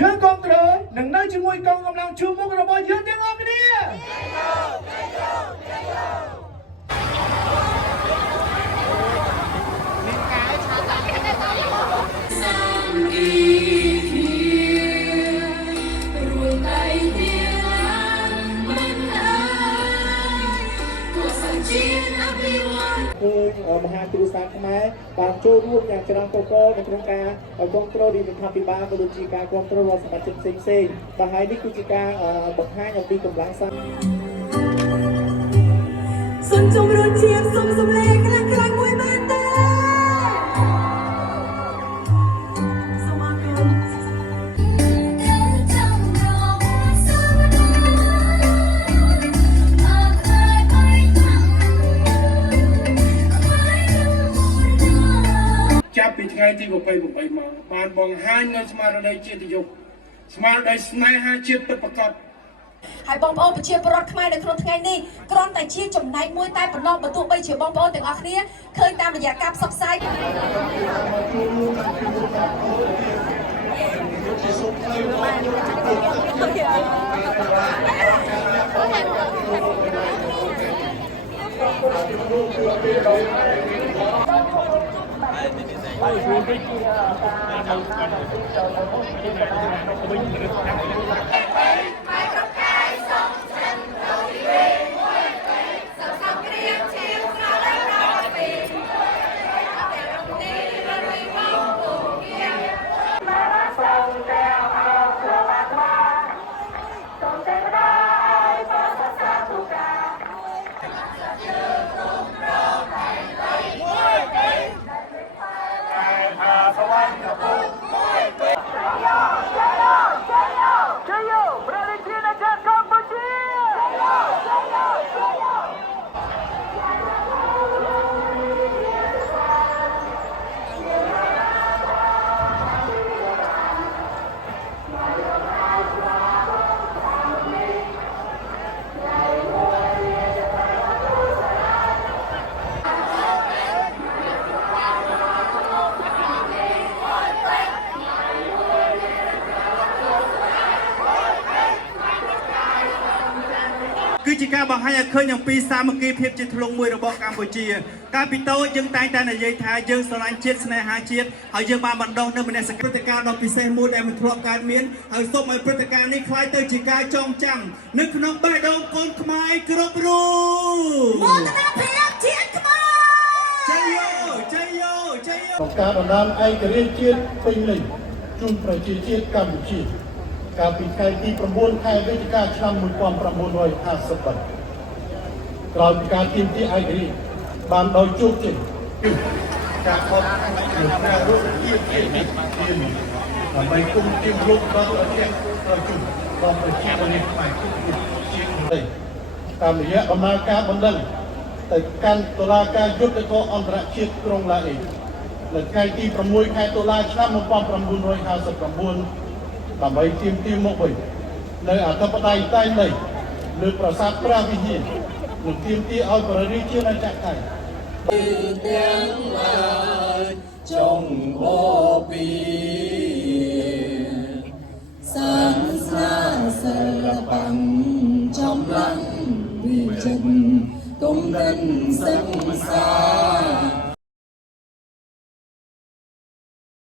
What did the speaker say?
យើងគ្រប់គ្រងនឹងនៅជាមួយកងកម្លាំងជួរមុខរបស់យើងទាំងអស់គ្នាគឺមហាគ្រូសាស្ត្រខ្មែរបានចូលរួមយ៉ាងច្រើនកកនៅក្នុងការគ្រប់គ្រងរដ្ឋាភិបាលក៏ដូចជាការគ្រប់គ្រងរដ្ឋសមាជិកផ្សេងៗតែហើយនេះគឺជាការបង្ហាញអំពីកម្លាំងសាស្ត្រសុំជំរុញជាតិសុំសម្លេងខ្លាំងៗមួយមែនទេសូមអរគុណចាប់ពីថ្ងៃទី28មកបានបង្ហាញនៅស្មារតីជាតិយុទ្ធស្មារតីស្នេហាជាតិពិតប្រាកដហើយបងប្អូនប្រជាពលរដ្ឋខ្មែរនៅក្នុងថ្ងៃនេះគ្រាន់តែជាចំណែកមួយតែប៉ុណ្ណោះបើទោះបីជាបងប្អូនទាំងអស់គ្នាឃើញតាមរយៈការផ្សព្វផ្សាយគឺជាការបង្ហាញឲ្យឃើញអំពីសាមគ្គីភាពជាធ្លុងមួយរបស់កម្ពុជាកាលពីតូចយើងតែងតែនិយាយថាយើងស្រឡាញ់ជាតិស្នេហាជាតិហើយយើងបានបណ្ដុះនៅមនសិការព្រឹត្តិការណ៍ដ៏ពិសេសមួយដែលមិនធ្លាប់កើតមានហើយសូមឲ្យព្រឹត្តិការណ៍នេះក្លាយទៅជាការចងចាំនៅក្នុងបេះដូងកូនខ្មែរគ្រប់រូបមោទនភាពជាតិខ្មែរជ័យយោជ័យយោជ័យយោក្នុងការដណ្ដើមឯករាជ្យជាតិពេញលេញជូនប្រជាជាតិកម្ពុជាកាលពីថ្ងៃទី9ខែវិច្ឆិកាឆ្នាំ1953ក្រោយពីការទាមទារឯករាជ្យបានដោយជោគជ័យការខកខានការរស់ជាតិដើម្បីគុំទាមលុបដល់ប្រទេសប្រជុំដល់ប្រជាពលរដ្ឋខ្មែរគ្រប់ជាតិតាមរយៈដំណើរការបណ្ដឹងទៅកាន់តុលាការយុត្តិធម៌អន្តរជាតិក្រុងឡាអេនៅថ្ងៃទី6ខែតុលាឆ្នាំ1959ដើម្បីទាមទារមកវិញនៅអធិបតេយ្យតែនៃលើប្រាសាទព្រះវិហារនិងទាមទារឲ្យព្រះរាជាណាចក្រថៃទាំងឡាយចងអូពីសានសាសិល្បៈចំឡាំងវិចិត្រគុំនិនសឹក